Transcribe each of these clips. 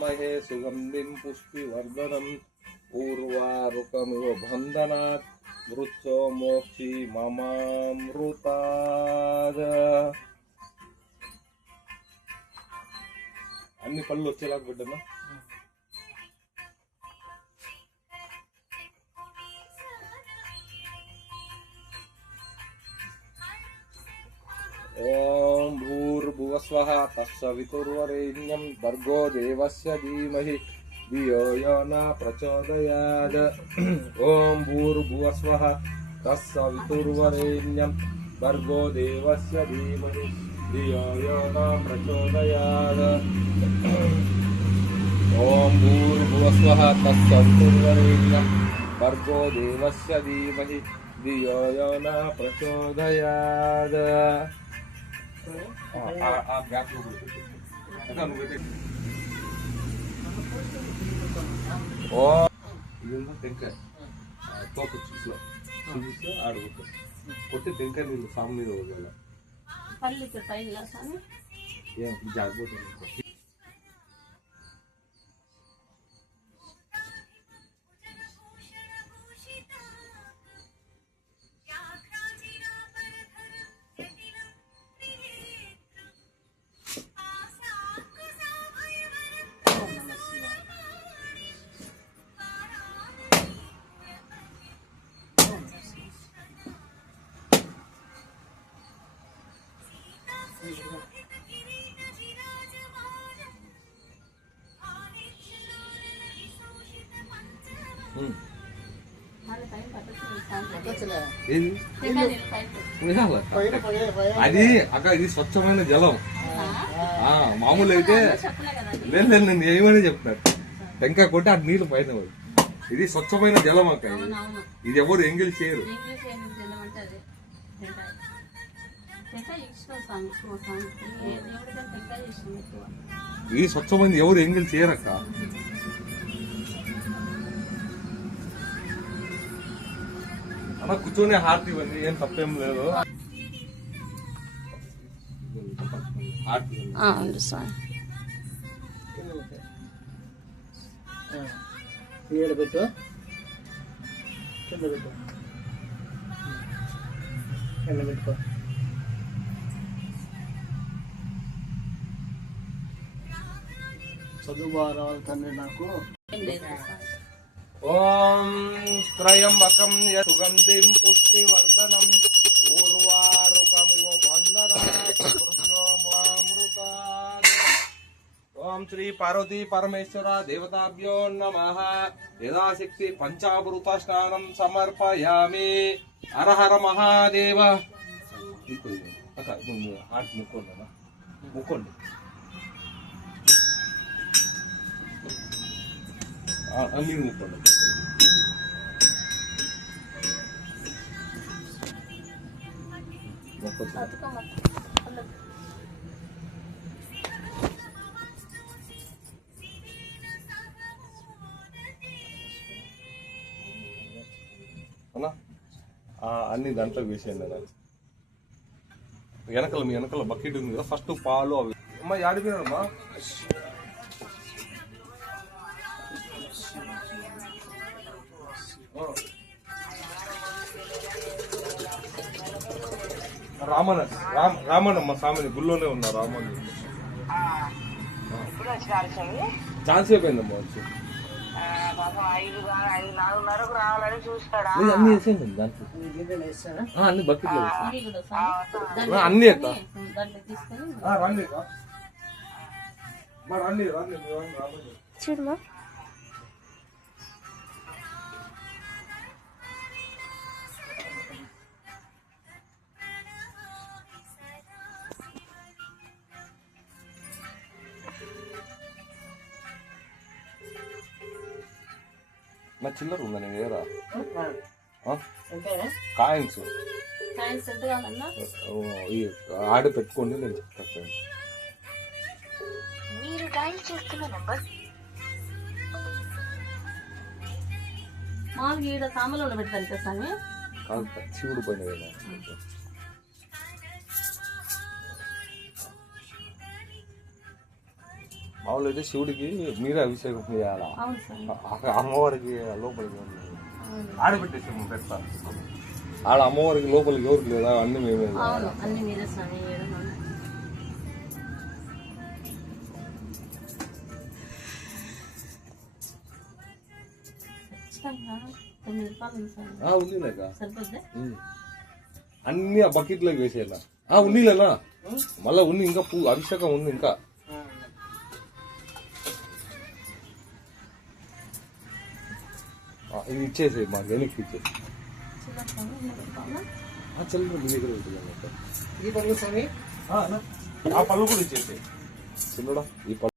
మహే సుగంధిం పుష్టివర్ధనం ఊర్వారుకమివ బంధనాత్ మృత్యో మోక్షి మమామృతాద. అన్ని పళ్ళు వచ్చేలాగా బిడ్డనా. ఓం భూర్భువస్వః తత్సవితుర్వరేణ్యం భర్గో దేవస్య ధీమహి ధియో యో న ప్రచోదయాత్. ఓం భూర్భువస్వః తత్సవితుర్వరేణ్యం భర్గో దేవస్య ధీమహి ధియో యో న ప్రచోదయాత్. ఓం భూర్భువస్వః తత్సవితుర్వరేణ్యం భర్గో దేవస్య ధీమహి ధియో యో న ప్రచోదయాత్. టెంకాయ తోపు చూసి ఆడు కొట్టి టెంకాయ నీళ్ళు సాము మీద వదల ఏం జాగ్రత్త. అది అక్క ఇది స్వచ్ఛమైన జలం. మామూలు అయితే లేదు నేను ఏమని చెప్తాను టెంకాయ కొట్టి ఆ నీళ్ళు పైన. ఇది స్వచ్ఛమైన జలం అక్క. ఇది ఎవరు ఎంగిల్ చేయరు. ఇది స్వచ్ఛమైంది ఎవరు ఎంగిల్ చేయరక్క. అలా కూర్చొని హార్ట్ ఇవ్వండి, ఏం తప్పేం లేదు. పెట్టు కింద పెట్టు కింద పెట్టుకో. చదువు బాగా రావాలి తండ్రి నాకు. ఓం త్రయంబకం సుగంధిం పుష్టివర్ధనం ఊర్వారుకమివ బంధనాత్ మృత్యో మమామృతాత్. ఓం శ్రీ పార్వతీ పరమేశ్వర దేవతాభ్యో నమః. యథాశక్తి పంచామృత స్నానం సమర్పయామి. హర హర మహాదేవ. హార్ట్ ముక్కోండి ముక్కోండి. మీరు ముక్కోండి. అన్ని దాంట్లో వేసేయండి. వెనకల మీ వెనకల బకెట్ ఉంది కదా, ఫస్ట్ పాలు అవి. అమ్మా ఆడిపోయినమ్మా. రామనమ్మ స్వామిని గుళ్ళోనే ఉన్నా. రామన్ ఛాన్స్ అయిపోయిందమ్మా వచ్చి. అన్ని వేసేయండి దాంట్లో, అన్ని బకెట్లో అన్ని రండి రండి రండి చూడమా. నా చిల్లర ఉందా నేను ఏరా కాయిన్స్ ఆడ పెట్టుకోండి నేను చెప్తాను. మీరు డయల్ చేస్తున్న నంబర్ మాకు ఈడ సామలో పెడతాను కదా స్వామి. శివుడు పైన మామూలు అయితే శివుడికి మీరే అభిషేకం చేయాలా అవును స్వామి. అక్కడ అమ్మవారికి లోపలికి అవును. ఆడబెట్టేసాము పెడతా ఆడ అమ్మవారికి లోపలికి ఎవరికి లేదా అన్ని మేమే అవును అన్ని మీరే స్వామి. ఏడు మంది. ఖచ్చితంగా 9 రూపాయలు ఉంది స్వామి. ఉంది లేక సరిపోద్దా? అన్ని ఆ బకెట్లోకి వేసేయాల ఉంది లేనా మళ్ళా ఉంది ఇంకా అభిషేకం ఉంది ఇంకా ఇది ఇచ్చేసి మాకు వెనక్కి ఇచ్చేసి చిన్న స్వామి 9 రూపాయలు. చిల్లర మీ దగ్గర ఉంటుంది ఈ పనులు స్వామి ఆ పళ్ళు కూడా ఇచ్చేసి చిన్నడా ఈ పళ్ళు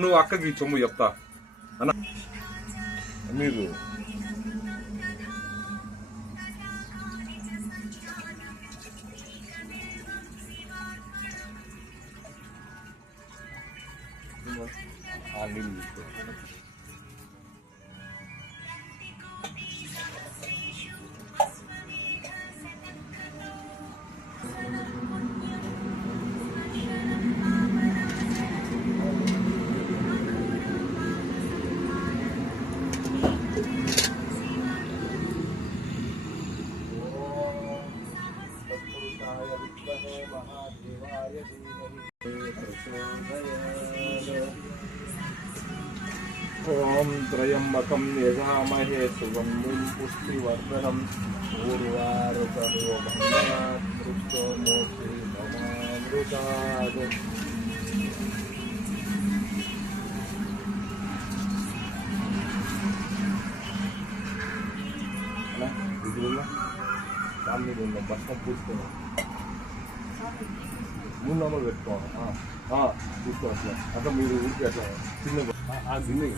నువ్వు అక్కకి చొమ్ము చెప్తా అన్న మీరు నీళ్ళు ఓం త్రయంబకం యజామహే సుగంధిం పుష్టివర్ధనం పూర్వారుకో బంధనాత్ మృత్యోర్మోక్షి మమామృతాత్. దాని మీద ఉన్న భస్మం పూసుకున్నాం 3 నెంబర్ పెట్టుకోవాలి చూసుకో అట్లా అట్లా మీరు ఊరికి అట్లా చిన్న ఆ గిన్నె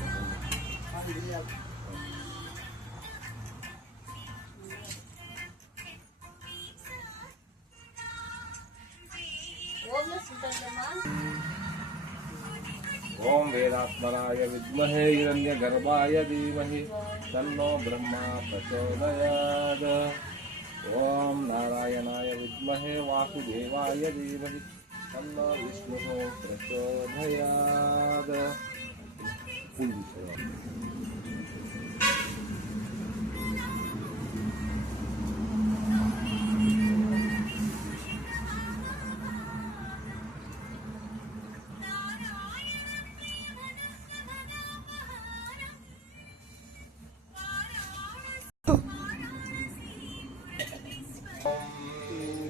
ఓం వేదాత్మనాయ విద్మహే హిరణ్య గర్భాయ ధీమహి తన్నో బ్రహ్మా ప్రచోదయాత్. ఓం నారాయణాయ విద్మహే వాసుదేవాయ ధీమహి తన్నో విష్ణుః ప్రచోదయాత్.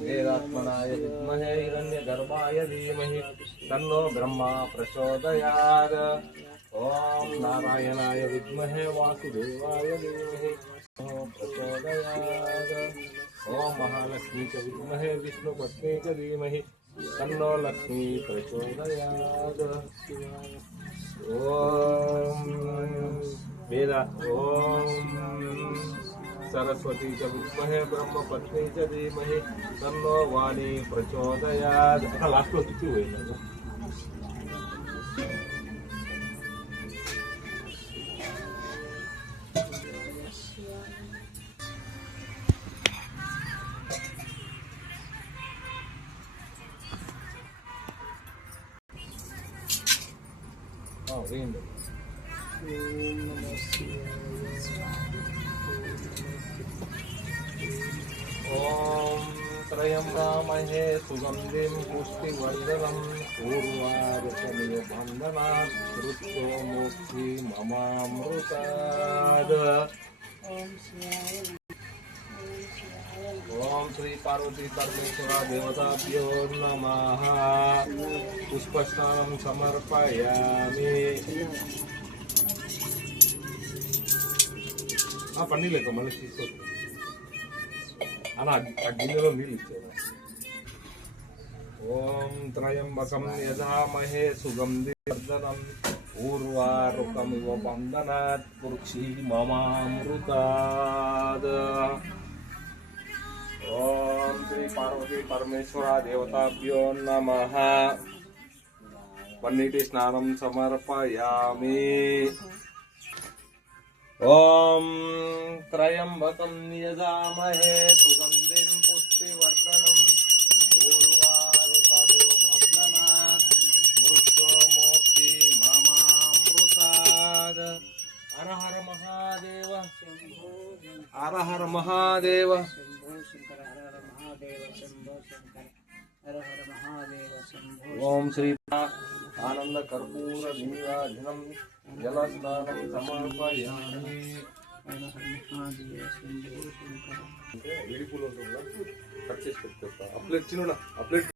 వేదాత్మనాయ విద్మహే హిరణ్యగర్భాయ ధీమహి తన్నో బ్రహ్మా ప్రచోదయాత్. ఓం నారాయణాయ విద్మహే వాసుదేవాయ ధీమహి తన్నో ప్రచోదయాత్. ఓం మహాలక్ష్మీ చ విద్మహే విష్ణుపత్ని చ ధీమహి తన్నో లక్ష్మీ ప్రచోదయాత్. ఓం सरस्वती च विद्महे ब्रह्मपत्नी च धीमहि तन्नो वाणी प्रचोदयात्. लास्ट లో తిప్పి పోయింది. వేయండి. ఓం త్రయంబకమహే సుగంధిం పుష్టివర్ధనం పూర్వారుకమివ బంధనాత్ మృత్యోర్మోక్షి మమామృతాత్. ఓం శ్రీ పార్వతీ పరమేశ్వర దేవతాభ్యో నమః. పుష్పస్నానం సమర్పయామి. పన్నీర్ లేక మళ్ళీ తీసుకోవచ్చు అలా ఆ గిన్నెలో నీళ్ళు ఇచ్చారు. ఓం త్రయంబకం యజామహే సుగంధివర్ధనం ఊర్వారుకమివ బంధనాత్ పురుక్షి మమామృతాద్. ఓం శ్రీ పార్వతీ పరమేశ్వర దేవతాభ్యో నమః. పన్నీటి స్నానం సమర్పయామి. ఓం త్రయంబకం యజామహే సుగంధిం పుష్టివర్ధనం ఊర్వారుకమివ బంధనాత్ మృత్యోర్మోక్షి మమామృతాద్. హర హర మహాదేవ, హర హర మహాదేవ. శంభో శంకర హర హర మహాదేవ శంభో శంకర హర హర మహాదేవ శంభో. ఓం శ్రీ ఆనంద కర్పూర నీరాజనం జలస్నానం సమర్పయామి. హర హర మహాదేవ శంభో శంకర. అంటే వేడి పూలు ఉంటుంది కదా, కట్ చేసి పెట్టుకోస్తా. అప్లెట్ చిన్న అప్లెట్